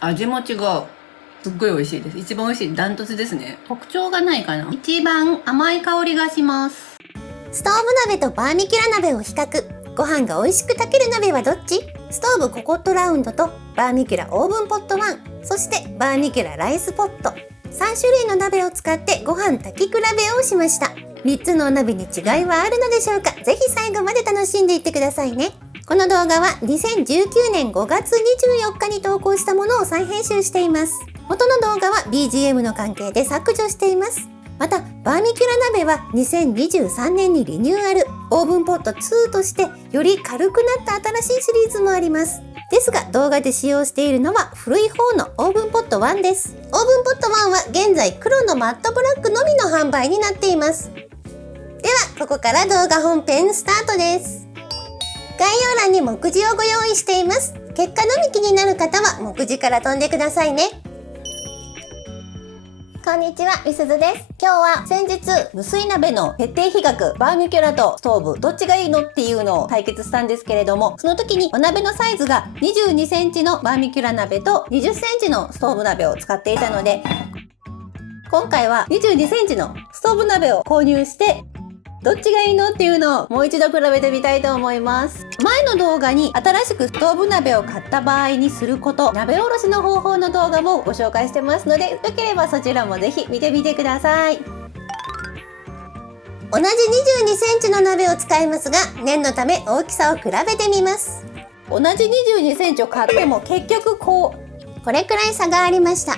味も違う。すっごい美味しいです。一番美味しい。ダントツですね。特徴がないかな。一番甘い香りがします。ストーブ鍋とバーミキュラ鍋を比較。ご飯が美味しく炊ける鍋はどっち？ストーブココットラウンドとバーミキュラオーブンポット1、そしてバーミキュラライスポット。3種類の鍋を使ってご飯炊き比べをしました。3つのお鍋に違いはあるのでしょうか？ぜひ最後まで楽しんでいってくださいね。この動画は2019年5月24日に投稿したものを再編集しています。元の動画は BGM の関係で削除しています。また、バーミキュラ鍋は2023年にリニューアル、オーブンポット2としてより軽くなった新しいシリーズもあります。ですが動画で使用しているのは古い方のオーブンポット1です。オーブンポット1は現在黒のマットブラックのみの販売になっています。では、ここから動画本編スタートです。概要欄に目次をご用意しています。結果のみ気になる方は目次から飛んでくださいね。こんにちは、みすずです。今日は先日、無水鍋の決定比較、バーミキュラとストーブ、どっちがいいのっていうのを対決したんですけれども、その時にお鍋のサイズが22センチのバーミキュラ鍋と20センチのストーブ鍋を使っていたので、今回は22センチのストーブ鍋を購入して、どっちがいいのっていうのをもう一度比べてみたいと思います。前の動画に新しくストーブ鍋を買った場合にすること、鍋おろしの方法の動画もご紹介してますので、よければそちらもぜひ見てみてください。同じ22センチの鍋を使いますが、念のため大きさを比べてみます。同じ22センチを買っても結局これくらい差がありました。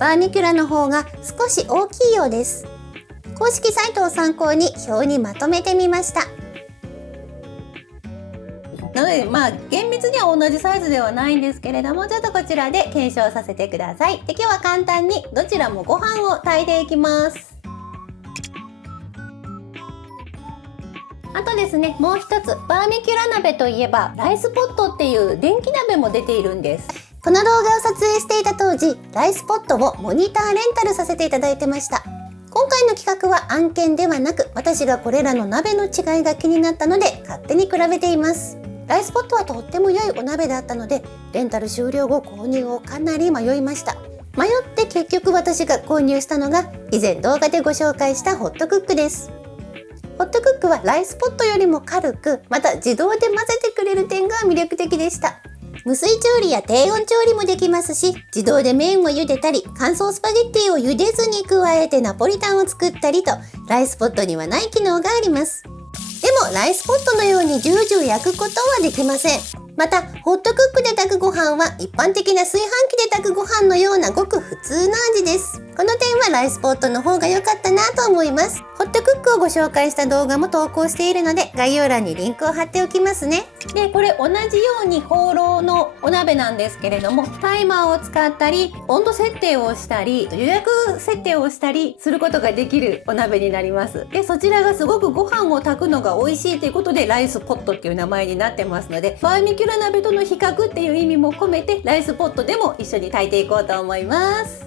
バーミキュラの方が少し大きいようです。公式サイトを参考に表にまとめてみました。なので厳密には同じサイズではないんですけれども、ちょっとこちらで検証させてください。で、今日は簡単にどちらもご飯を炊いていきます。あとですね、もう一つ、バーミキュラ鍋といえばライスポットっていう電気鍋も出ているんです。この動画を撮影していた当時、ライスポットをモニターレンタルさせていただいてました。今回の企画は案件ではなく、私がこれらの鍋の違いが気になったので勝手に比べています。ライスポットはとっても良いお鍋だったので、レンタル終了後購入をかなり迷いました。迷って結局私が購入したのが以前動画でご紹介したホットクックです。ホットクックはライスポットよりも軽く、また自動で混ぜてくれる点が魅力的でした。無水調理や低温調理もできますし、自動で麺を茹でたり、乾燥スパゲッティを茹でずに加えてナポリタンを作ったりと、ライスポットにはない機能があります。でも、ライスポットのようにジュージュー焼くことはできません。また、ホットクックで炊くご飯は一般的な炊飯器で炊くご飯のようなごく普通な味です。この点はライスポットの方が良かったなと思います。ホットクックをご紹介した動画も投稿しているので、概要欄にリンクを貼っておきますね。で、これ同じようにホーローのお鍋なんですけれども、タイマーを使ったり、温度設定をしたり、予約設定をしたりすることができるお鍋になります。で、そちらがすごくご飯を炊くのが美味しいということで、ライスポットっていう名前になってますので、バーミキュラ鍋との比較っていう意味も込めて、ライスポットでも一緒に炊いていこうと思います。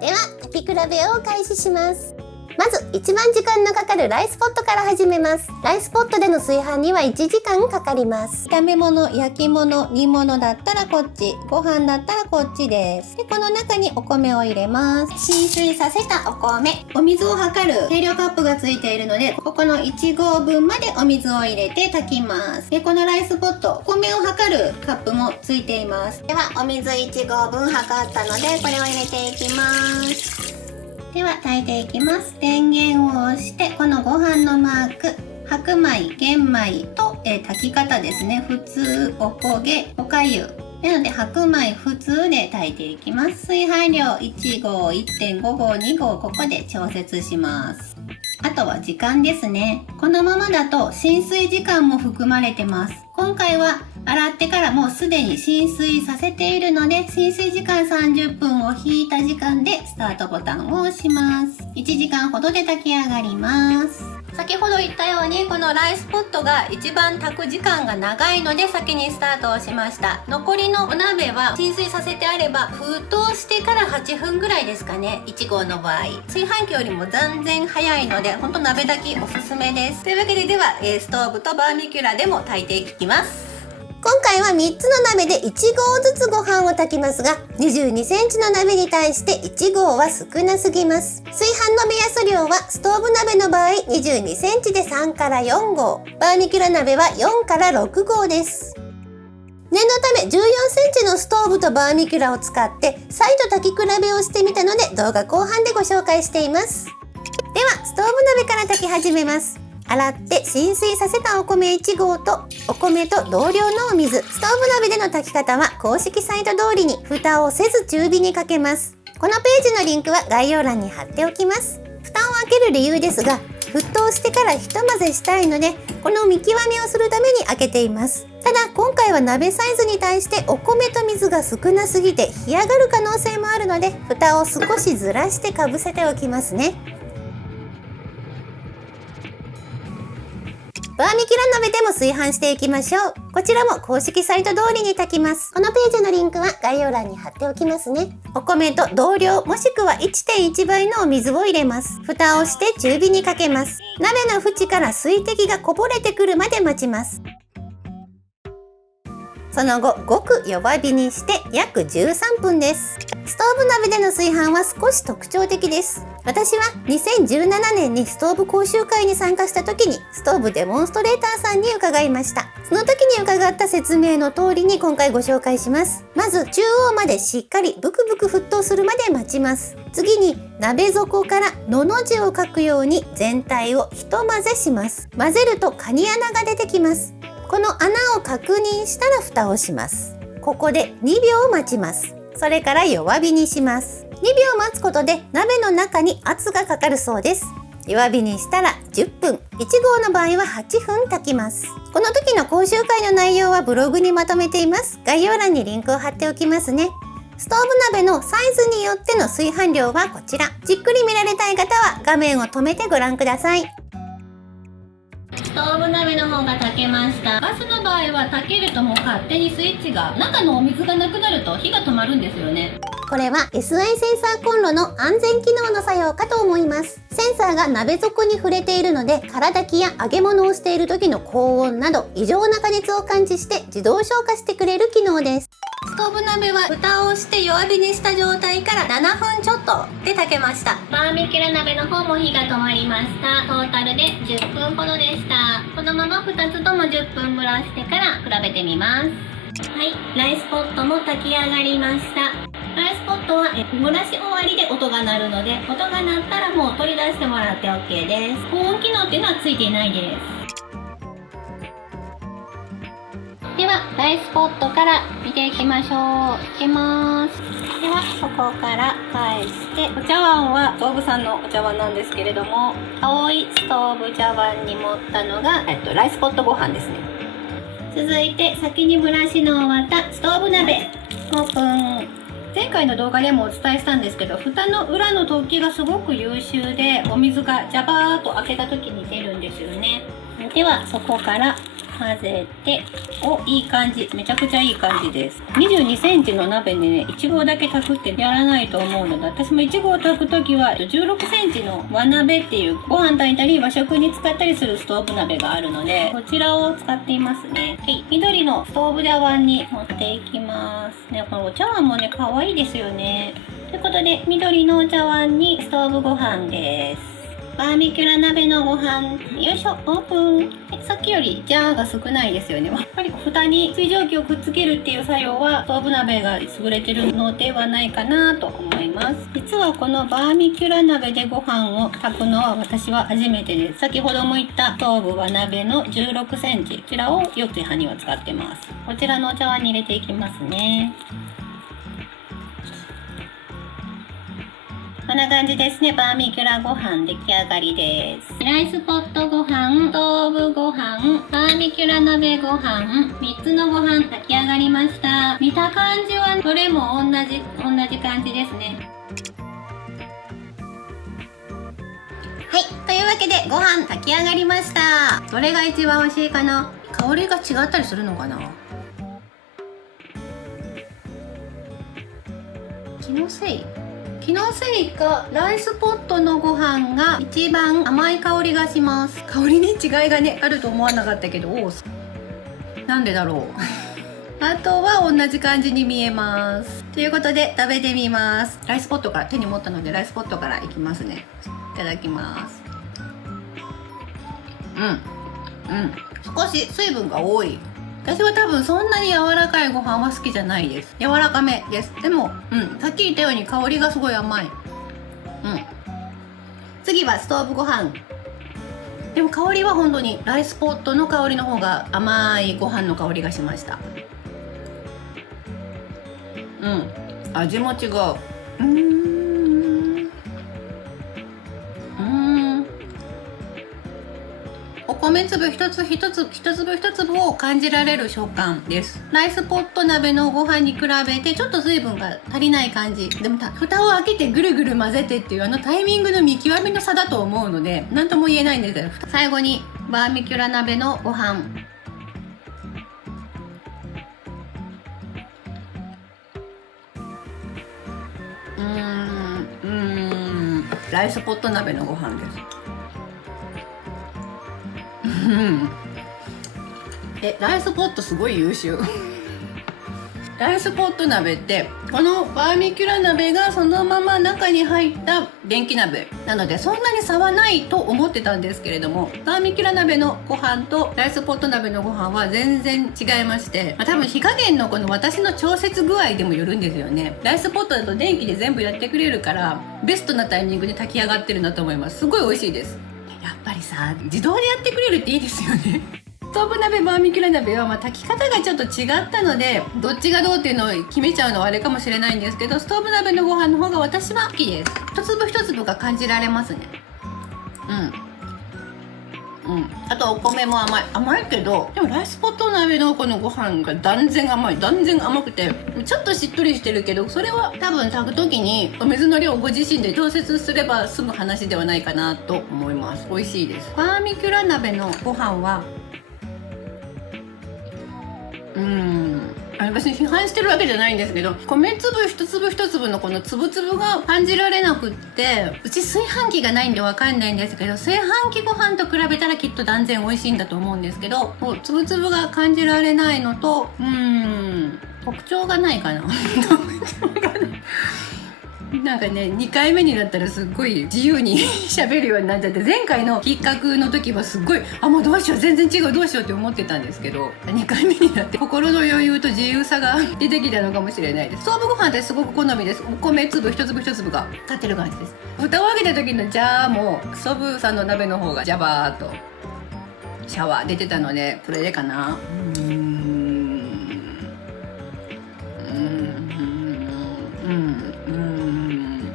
では、炊き比べを開始します。まず、一番時間のかかるライスポットから始めます。ライスポットでの炊飯には1時間かかります。炒め物、焼き物、煮物だったらこっち、ご飯だったらこっちです。で、この中にお米を入れます。浸水させたお米。お水を測る計量カップがついているので、ここの1合分までお水を入れて炊きます。で、このライスポット、お米を測るカップもついています。では、お水1合分測ったので、これを入れていきます。では炊いていきます。電源を押して、このご飯のマーク、白米、玄米と、炊き方ですね。普通、おこげ、おかゆ。なので白米普通で炊いていきます。炊飯量1合、1.5 合、2合、ここで調節します。あとは時間ですね。このままだと浸水時間も含まれてます。今回は洗ってからもうすでに浸水させているので、浸水時間30分を引いた時間でスタートボタンを押します。1時間ほどで炊き上がります。先ほど言ったように、このライスポットが一番炊く時間が長いので先にスタートをしました。残りのお鍋は浸水させてあれば沸騰してから8分ぐらいですかね、1合の場合。炊飯器よりも断然早いので、ほんと鍋炊きおすすめです。というわけで、ストーブとバーミキュラでも炊いていきます。今回は3つの鍋で1合ずつご飯を炊きますが、22センチの鍋に対して1合は少なすぎます。炊飯の目安量はストーブ鍋の場合22センチで3から4合、バーミキュラ鍋は4から6合です。念のため14センチのストーブとバーミキュラを使って再度炊き比べをしてみたので、動画後半でご紹介しています。ではストーブ鍋から炊き始めます。洗って浸水させたお米1合とお米と同量のお水。ストーブ鍋での炊き方は公式サイト通りに蓋をせず中火にかけます。このページのリンクは概要欄に貼っておきます。蓋を開ける理由ですが、沸騰してからひと混ぜしたいので、この見極めをするために開けています。ただ今回は鍋サイズに対してお米と水が少なすぎて干上がる可能性もあるので、蓋を少しずらしてかぶせておきますね。バーミキュラ鍋でも炊飯していきましょう。こちらも公式サイト通りに炊きます。このページのリンクは概要欄に貼っておきますね。お米と同量もしくは 1.1 倍のお水を入れます。蓋をして中火にかけます。鍋の縁から水滴がこぼれてくるまで待ちます。その後ごく弱火にして約13分です。ストーブ鍋での炊飯は少し特徴的です。私は2017年にストーブ講習会に参加した時にストーブデモンストレーターさんに伺いました。その時に伺った説明の通りに今回ご紹介します。まず中央までしっかりブクブク沸騰するまで待ちます。次に鍋底からのの字を書くように全体をひと混ぜします。混ぜるとカニ穴が出てきます。この穴を確認したら蓋をします。ここで2秒待ちます。それから弱火にします。2秒待つことで鍋の中に圧がかかるそうです。弱火にしたら10分、1合の場合は8分炊きます。この時の講習会の内容はブログにまとめています。概要欄にリンクを貼っておきますね。ストーブ鍋のサイズによっての炊飯量はこちら。じっくり見られたい方は画面を止めてご覧ください。ストーブ鍋の方が炊けました。ガスの場合は炊けるともう勝手にスイッチが、中のお水がなくなると火が止まるんですよね。これは SI センサーコンロの安全機能の作用かと思います。センサーが鍋底に触れているので、空炊きや揚げ物をしている時の高温など異常な加熱を感知して自動消火してくれる機能です。ストーブ鍋は蓋をして弱火にした状態から7分ちょっとで炊けました。バーミキュラ鍋の方も火が止まりました。トータルで10分ほどでした。このまま2つとも10分蒸らしてから比べてみます。はい、ライスポットも炊き上がりました。ライスポットは蒸らし終わりで音が鳴るので、音が鳴ったらもう取り出してもらって OK です。保温機能っていうのはついていないです。ではライスポットから見ていきましょう。開けます。ではそこから返して、お茶碗は東武さんのお茶碗なんですけれども、青いストーブ茶碗に盛ったのが、ライスポットご飯ですね。続いて先に蒸らしの終わったストーブ鍋オープン。前回の動画でもお伝えしたんですけど、蓋の裏の突起がすごく優秀で、お水がジャバーっと開けた時に出るんですよね。ではそこから混ぜて、いい感じ、めちゃくちゃいい感じです。22センチの鍋でね、1合だけ炊くってやらないと思うので、私も1合炊くときは16センチの和鍋っていうご飯炊いたり和食に使ったりするストーブ鍋があるので、こちらを使っていますね。はい、緑のストーブ茶碗に持っていきますね。このお茶碗もね、可愛いですよね。ということで、緑のお茶碗にストーブご飯です。バーミキュラ鍋のご飯、よいしょ、オープン。さっきよりジャーが少ないですよね。やっぱり蓋に水蒸気をくっつけるっていう作用はストーブ鍋が優れてるのではないかなと思います。実はこのバーミキュラ鍋でご飯を炊くのは私は初めてです。先ほども言ったストーブは鍋の16センチ、こちらをよく炊飯には使ってます。こちらのお茶碗に入れていきますね。こんな感じですね。バーミキュラご飯出来上がりです。ライスポットご飯、ストーブご飯、バーミキュラ鍋ご飯、3つのご飯炊き上がりました。見た感じはどれも同じ感じですね。はい、というわけでご飯炊き上がりました。どれが一番美味しいかな？香りが違ったりするのかな？気のせいかライスポットのご飯が一番甘い香りがします。香りに違いがねあると思わなかったけど、なんでだろうあとは同じ感じに見えます。ということで食べてみます。ライスポットから手に持ったのでライスポットからいきますね。いただきます。少し水分が多い。私は多分そんなに柔らかいご飯は好きじゃないです。柔らかめです。でも、さっき言ったように香りがすごい甘い。次はストーブご飯。でも香りは本当にライスポットの香りの方が甘いご飯の香りがしました。味も違う。お米粒一粒一粒を感じられる食感です。ライスポット鍋のご飯に比べてちょっと水分が足りない感じ。でも蓋を開けてぐるぐる混ぜてっていうあのタイミングの見極めの差だと思うので何とも言えないんですけど、最後にバーミキュラ鍋のご飯。ライスポット鍋のご飯です。ライスポットすごい優秀。ライスポット鍋ってこのバーミキュラ鍋がそのまま中に入った電気鍋なのでそんなに差はないと思ってたんですけれども、バーミキュラ鍋のご飯とライスポット鍋のご飯は全然違いまして、多分火加減のこの私の調節具合でもよるんですよね。ライスポットだと電気で全部やってくれるからベストなタイミングで炊き上がってるなと思います。すごい美味しいです。やっぱりさ、自動でやってくれるっていいですよね。ストーブ鍋バーミキュラ鍋は炊き方がちょっと違ったのでどっちがどうっていうのを決めちゃうのはあれかもしれないんですけど、ストーブ鍋のご飯の方が私は好きです。一粒一粒が感じられますね。あとお米も甘いけど、でもライスポット鍋のこのご飯が断然甘くてちょっとしっとりしてるけど、それは多分炊く時にお水の量をご自身で調節すれば済む話ではないかなと思います。美味しいです。バーミキュラ鍋のご飯は別に批判してるわけじゃないんですけど、米粒一粒一粒のこの粒々が感じられなくって、うち炊飯器がないんでわかんないんですけど、炊飯器ご飯と比べたらきっと断然美味しいんだと思うんですけど、粒々が感じられないのと特徴がないかな。なんかね、2回目になったらすっごい自由に喋るようになっちゃって、前回の企画の時はすっごいもうどうしよう全然違うどうしようって思ってたんですけど、2回目になって心の余裕と自由さが出てきたのかもしれないです。ストーブご飯ってすごく好みです。お米粒一粒一粒が立ってる感じです。蓋を開けた時のジャーもストーブさんの鍋の方がジャバーっとシャワー出てたので、これでかな。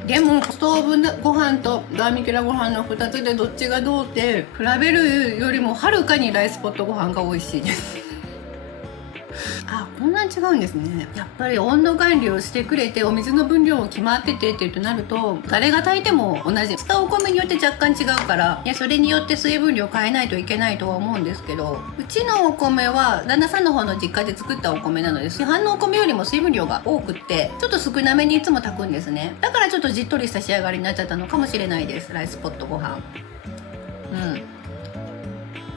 でもストーブご飯とバーミキュラご飯の2つでどっちがどうって比べるよりもはるかにライスポットご飯が美味しいです。こんなに違うんですね。やっぱり温度管理をしてくれてお水の分量も決まっててってなると、誰が炊いても同じ。使うお米によって若干違うから、それによって水分量変えないといけないとは思うんですけど、うちのお米は旦那さんの方の実家で作ったお米なので、市販のお米よりも水分量が多くってちょっと少なめにいつも炊くんですね。だからちょっとじっとりした仕上がりになっちゃったのかもしれないです。ライスポットご飯。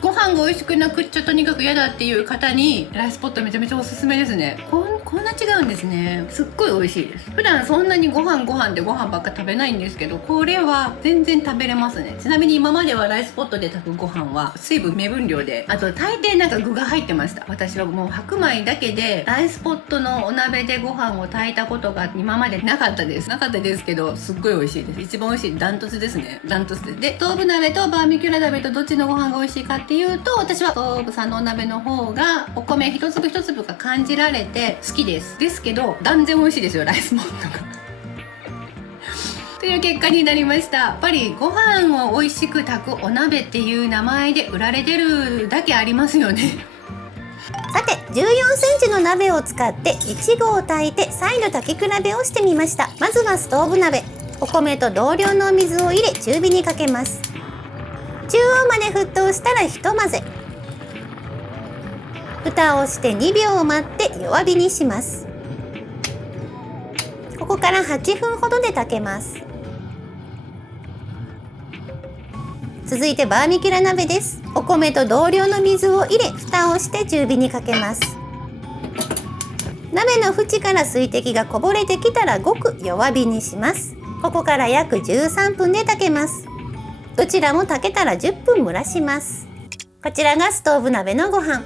ご飯が美味しくなくっちゃとにかく嫌だっていう方にライスポットめちゃめちゃおすすめですね。こんな違うんですね。すっごい美味しいです。普段そんなにご飯でご飯ばっか食べないんですけど、これは全然食べれますね。ちなみに今まではライスポットで炊くご飯は水分目分量で、あと大抵なんか具が入ってました。私はもう白米だけでライスポットのお鍋でご飯を炊いたことが今までなかったですけど、すっごい美味しいです。一番美味しいダントツですね。ダントツでストーブ鍋とバーミキュラ鍋とどっちのご飯が美味しいかっていうと、私はストーブさんのお鍋の方がお米一粒一粒が感じられて好きですけど、断然美味しいですよ、ライスポットが。という結果になりました。やっぱりご飯を美味しく炊くお鍋っていう名前で売られてるだけありますよね。さて、14センチの鍋を使って1合炊いて再度炊き比べをしてみました。まずはストーブ鍋。お米と同量のお水を入れ中火にかけます。中央まで沸騰したらひと混ぜ。蓋をして2秒待って弱火にします。ここから8分ほどで炊けます。続いてバーミキュラ鍋です。お米と同量の水を入れ蓋をして中火にかけます。鍋の縁から水滴がこぼれてきたらごく弱火にします。ここから約13分で炊けます。どちらも炊けたら10分蒸らします。こちらがストーブ鍋のご飯。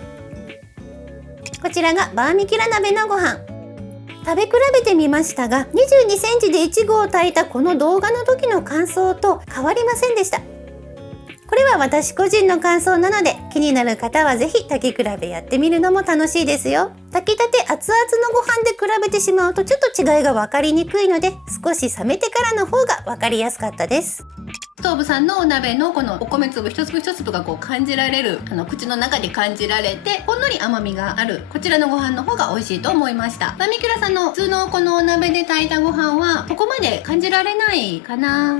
こちらがバーミキュラ鍋のご飯。食べ比べてみましたが、22センチで1合を炊いたこの動画の時の感想と変わりませんでした。これは私個人の感想なので、気になる方はぜひ炊き比べやってみるのも楽しいですよ。炊きたて熱々のご飯で比べてしまうとちょっと違いが分かりにくいので、少し冷めてからの方が分かりやすかったです。ストーブさんのお鍋のこのお米粒一粒一粒がこう感じられる、口の中で感じられてほんのり甘みがあるこちらのご飯の方が美味しいと思いました。バーミキュラさんの普通のこのお鍋で炊いたご飯はここまで感じられないかな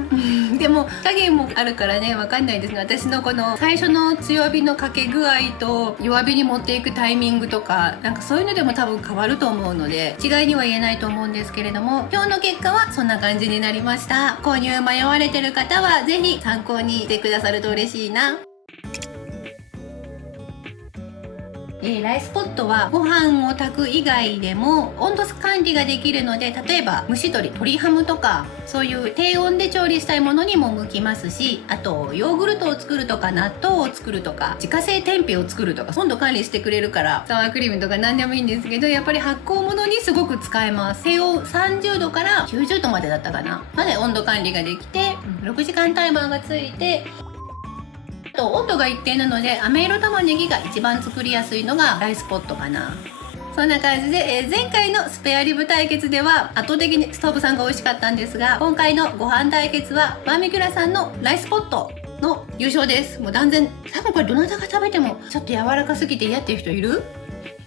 でも加減もあるからね、わかんないですね。私のこの最初の強火のかけ具合と弱火に持っていくタイミングとか、なんかそういうのでも多分変わると思うので違いには言えないと思うんですけれども、今日の結果はそんな感じになりました。購入迷われてる方はぜひ参考にしてくださると嬉しいな。ライスポットはご飯を炊く以外でも温度管理ができるので、例えば蒸し鶏、鶏ハムとかそういう低温で調理したいものにも向きますし、あとヨーグルトを作るとか納豆を作るとか自家製天日を作るとか温度管理してくれるから、サワークリームとか何でもいいんですけど、やっぱり発酵物にすごく使えます。低温30度から90度までだったかなまで温度管理ができて、6時間タイマーがついて、温度が一定なので飴色玉ねぎが一番作りやすいのがライスポットかな。そんな感じで、前回のスペアリブ対決では圧倒的にストーブさんが美味しかったんですが、今回のご飯対決はバーミキュラさんのライスポットの優勝です。もう断然、多分これどなたが食べてもちょっと柔らかすぎて嫌っていう人いる？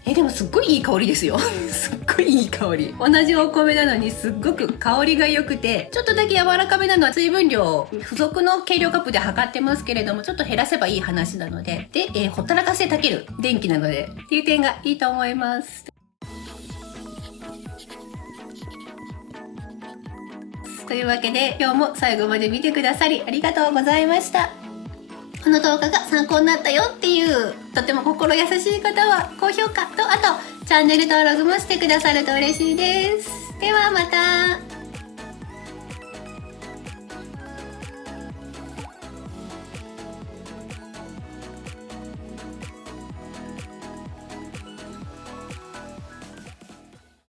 でもすっごいいい香りですよすっごいいい香り。同じお米なのにすっごく香りが良くて、ちょっとだけ柔らかめなのは水分量付属の計量カップで測ってますけれども、ちょっと減らせばいい話なので、ほったらかしで炊ける電気なのでっていう点がいいと思います。というわけで今日も最後まで見てくださりありがとうございました。この動画が参考になったよっていうとても心優しい方は高評価と、あとチャンネル登録もしてくださると嬉しいです。ではまた。